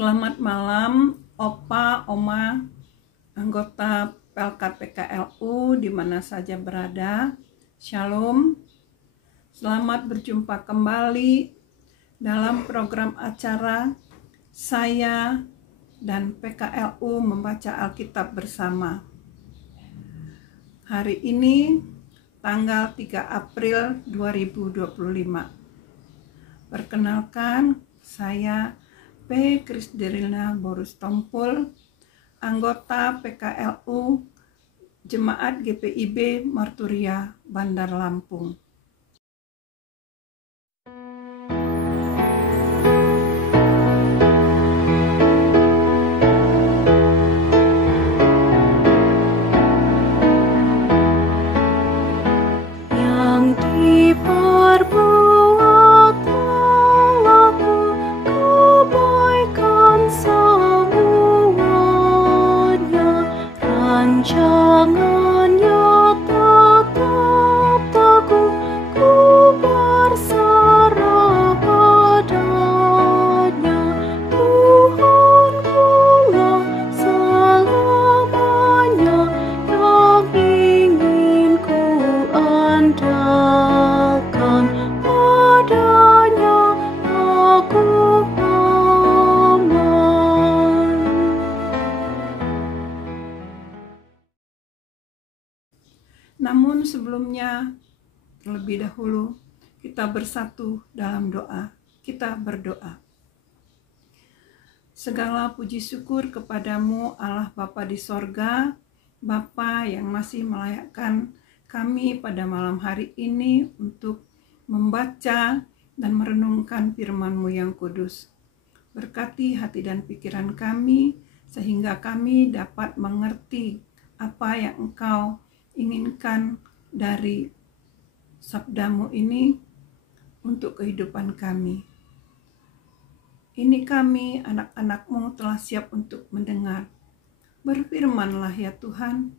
Selamat malam, Opa, Oma, anggota PLK PKLU di mana saja berada. Shalom. Selamat berjumpa kembali dalam program acara saya dan PKLU membaca Alkitab bersama. Hari ini tanggal 3 April 2025. Perkenalkan, saya P. Krisdelina Borus Tompul, anggota PKLU Jemaat GPIB Marturia Bandar Lampung. Yang diperbuat Allahku, kebaikan semuanya, rancangannya tetap teguh, ku berserah padanya. Tuhankulah selamanya, yang ingin ku andalkan, padanya aku aman. Namun sebelumnya, terlebih dahulu kita bersatu dalam doa. Kita berdoa. Segala puji syukur kepadamu Allah Bapa di sorga, Bapa yang masih melayakkan kami pada malam hari ini untuk membaca dan merenungkan firman-Mu yang kudus. Berkati hati dan pikiran kami, sehingga kami dapat mengerti apa yang Engkau inginkan dari sabda-Mu ini untuk kehidupan kami. Ini kami, anak-anak-Mu, telah siap untuk mendengar. Berfirmanlah ya Tuhan,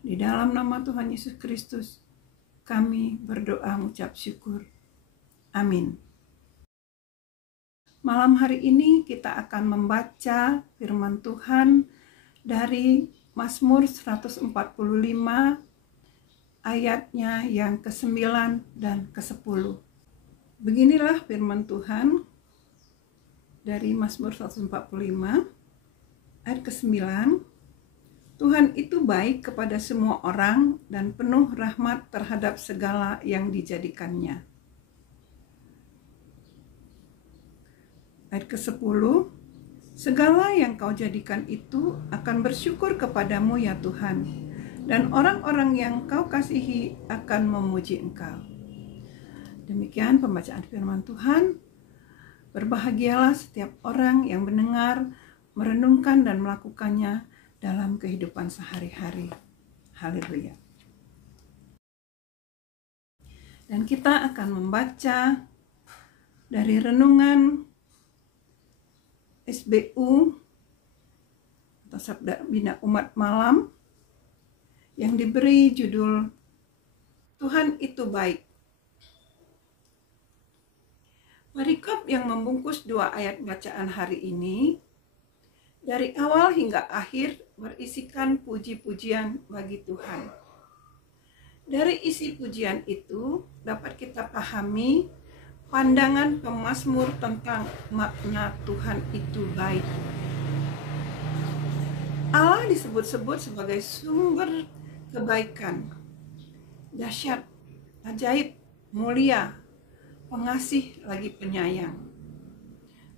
di dalam nama Tuhan Yesus Kristus, kami berdoa mengucap syukur. Amin. Malam hari ini kita akan membaca firman Tuhan dari Mazmur 145 ayatnya yang ke-9 dan ke-10. Beginilah firman Tuhan dari Mazmur 145 ayat ke-9. Tuhan itu baik kepada semua orang dan penuh rahmat terhadap segala yang dijadikannya. Ayat ke-10, segala yang kau jadikan itu akan bersyukur kepadamu ya Tuhan, dan orang-orang yang kau kasihi akan memuji Engkau. Demikian pembacaan firman Tuhan. Berbahagialah setiap orang yang mendengar, merenungkan dan melakukannya dalam kehidupan sehari-hari. Haleluya. Dan kita akan membaca dari renungan SBU atau Sabda Bina Umat Malam yang diberi judul Tuhan itu Baik. Perikop yang membungkus 2 ayat bacaan hari ini dari awal hingga akhir berisikan puji-pujian bagi Tuhan. Dari isi pujian itu dapat kita pahami pandangan pemazmur tentang makna Tuhan itu baik. Allah disebut-sebut sebagai sumber kebaikan, dahsyat, ajaib, mulia, pengasih lagi penyayang.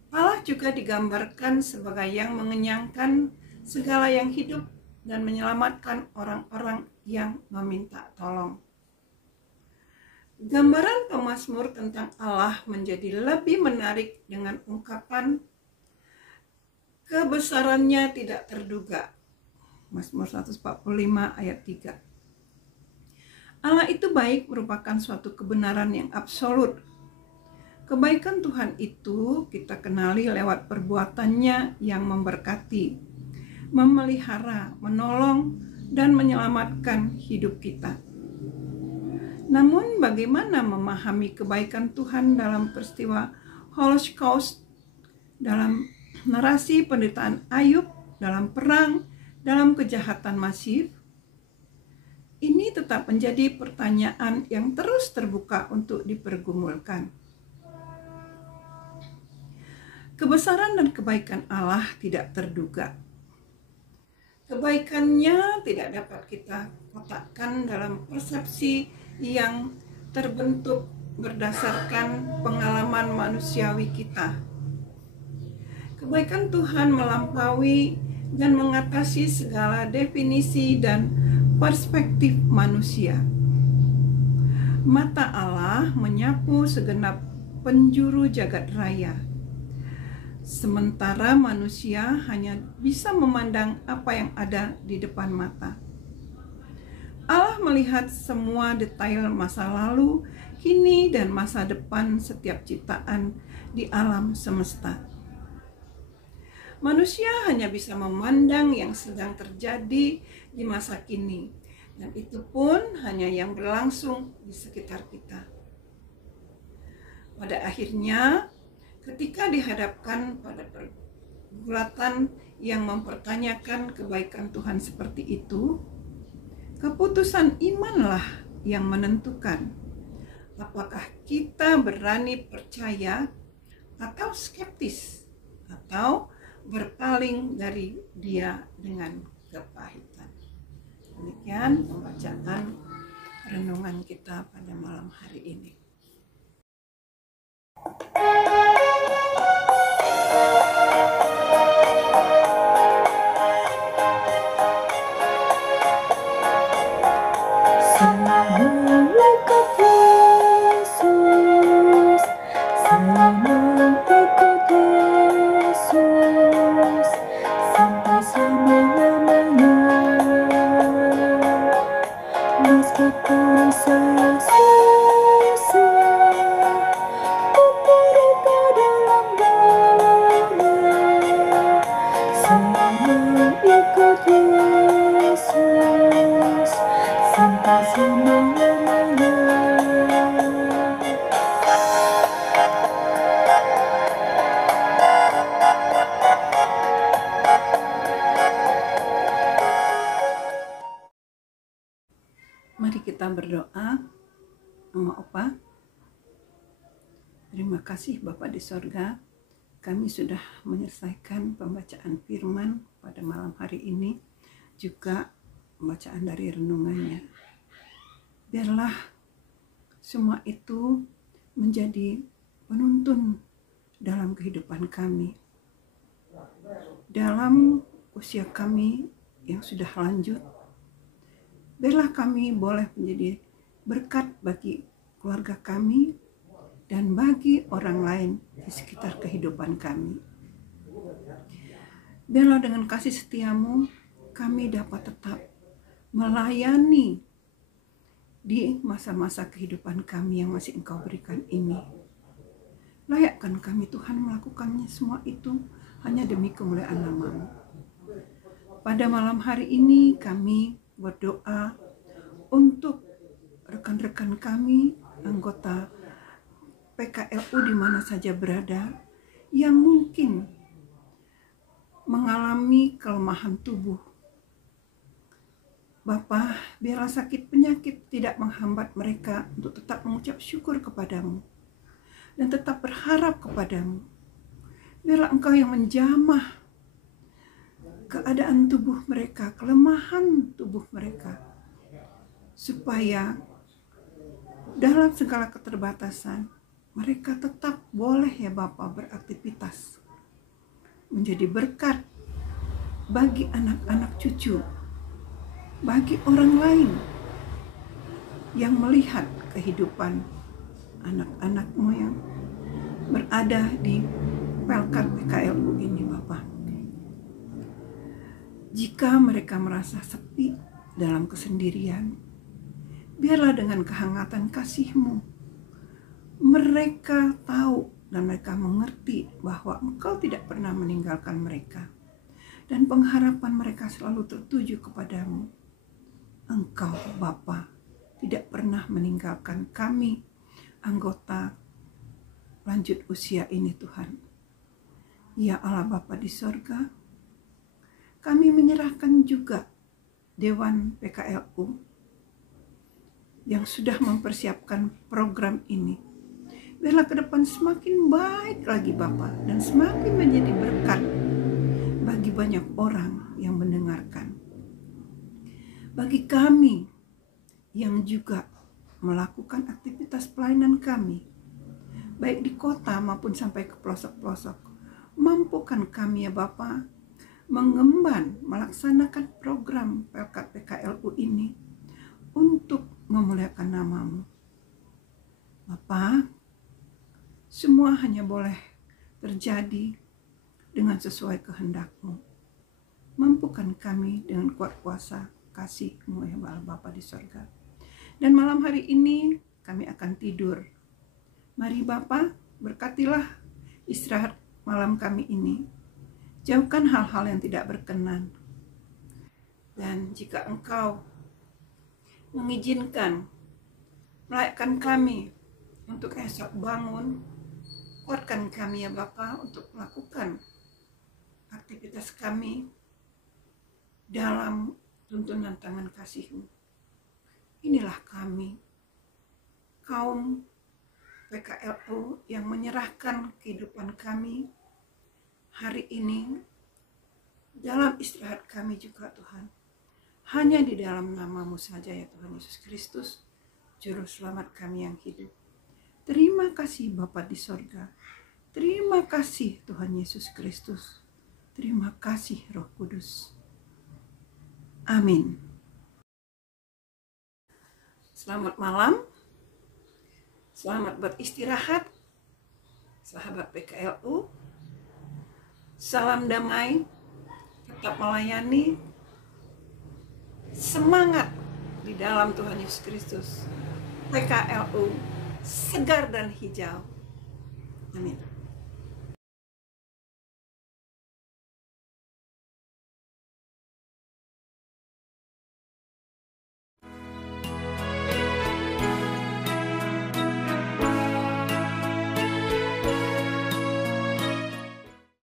Allah juga digambarkan sebagai yang mengenyangkan segala yang hidup dan menyelamatkan orang-orang yang meminta tolong. Gambaran pemazmur tentang Allah menjadi lebih menarik dengan ungkapan kebesarannya tidak terduga. Mazmur 145 ayat 3. Allah itu baik merupakan suatu kebenaran yang absolut. Kebaikan Tuhan itu kita kenali lewat perbuatannya yang memberkati, memelihara, menolong, dan menyelamatkan hidup kita. Namun bagaimana memahami kebaikan Tuhan dalam peristiwa Holocaust dalam narasi penderitaan Ayub dalam perang, dalam kejahatan masif, ini tetap menjadi pertanyaan yang terus terbuka untuk dipergumulkan. Kebesaran dan kebaikan Allah tidak terduga. Kebaikannya tidak dapat kita kotakkan dalam persepsi yang terbentuk berdasarkan pengalaman manusiawi kita. Kebaikan Tuhan melampaui dan mengatasi segala definisi dan perspektif manusia. Mata Allah menyapu segenap penjuru jagat raya, sementara manusia hanya bisa memandang apa yang ada di depan mata. Allah melihat semua detail masa lalu, kini, dan masa depan setiap ciptaan di alam semesta. Manusia hanya bisa memandang yang sedang terjadi di masa kini, dan itu pun hanya yang berlangsung di sekitar kita. Pada akhirnya, ketika dihadapkan pada pergulatan yang mempertanyakan kebaikan Tuhan seperti itu, keputusan imanlah yang menentukan apakah kita berani percaya atau skeptis, atau berpaling dari Dia dengan kepahitan. Demikian pembacaan renungan kita pada malam hari ini. Meskipun saya susah, terperita dalam dunia, saya mengikut Yesus sampai selama-lamanya. Mari kita berdoa. Nama Opa, terima kasih Bapa di sorga, kami sudah menyelesaikan pembacaan firman pada malam hari ini, juga pembacaan dari renungannya. Biarlah semua itu menjadi penuntun dalam kehidupan kami, dalam usia kami yang sudah lanjut. Biarlah kami boleh menjadi berkat bagi keluarga kami dan bagi orang lain di sekitar kehidupan kami. Biarlah dengan kasih setiamu kami dapat tetap melayani di masa-masa kehidupan kami yang masih Engkau berikan ini. Layakkan kami Tuhan melakukannya semua itu hanya demi kemuliaan nama-Mu. Pada malam hari ini kami berdoa untuk rekan-rekan kami, anggota PKLU di mana saja berada, yang mungkin mengalami kelemahan tubuh. Bapa, biarlah sakit penyakit tidak menghambat mereka untuk tetap mengucap syukur kepadamu dan tetap berharap kepadamu. Biarlah Engkau yang menjamah keadaan tubuh mereka, kelemahan tubuh mereka, supaya dalam segala keterbatasan mereka tetap boleh ya Bapa beraktivitas, menjadi berkat bagi anak-anak cucu, bagi orang lain yang melihat kehidupan anak-anak-Mu yang berada di Pelkat PKLU ini Bapa. Jika mereka merasa sepi dalam kesendirian, biarlah dengan kehangatan kasih-Mu, mereka tahu dan mereka mengerti bahwa Engkau tidak pernah meninggalkan mereka. Dan pengharapan mereka selalu tertuju kepadamu. Engkau Bapa tidak pernah meninggalkan kami, anggota lanjut usia ini Tuhan. Ya Allah Bapa di sorga, kami menyerahkan juga Dewan PKLU yang sudah mempersiapkan program ini. Biarlah ke depan semakin baik lagi Bapa, dan semakin menjadi berkat bagi banyak orang yang mendengarkan. Bagi kami yang juga melakukan aktivitas pelayanan kami, baik di kota maupun sampai ke pelosok-pelosok, mampukan kami ya Bapa mengemban melaksanakan program Pelkat PKLU ini untuk memuliakan nama-Mu. Bapa, semua hanya boleh terjadi dengan sesuai kehendak-Mu. Mampukan kami dengan kuat kuasa kasih-Mu ya Bapa di sorga. Dan malam hari ini kami akan tidur. Mari Bapa, berkatilah istirahat malam kami ini. Jauhkan hal-hal yang tidak berkenan. Dan jika Engkau mengizinkan melayakkan kami untuk esok bangun, kuatkan kami ya Bapa untuk melakukan aktivitas kami dalam tuntunan tangan kasih-Mu. Inilah kami, kaum PKLU yang menyerahkan kehidupan kami hari ini dalam istirahat kami juga Tuhan. Hanya di dalam nama-Mu saja ya Tuhan Yesus Kristus, Juru Selamat kami yang hidup. Terima kasih Bapa di sorga. Terima kasih Tuhan Yesus Kristus. Terima kasih Roh Kudus. Amin. Selamat malam. Selamat beristirahat, sahabat PKLU. Salam damai, tetap melayani, semangat di dalam Tuhan Yesus Kristus. PKLU segar dan hijau. Amin.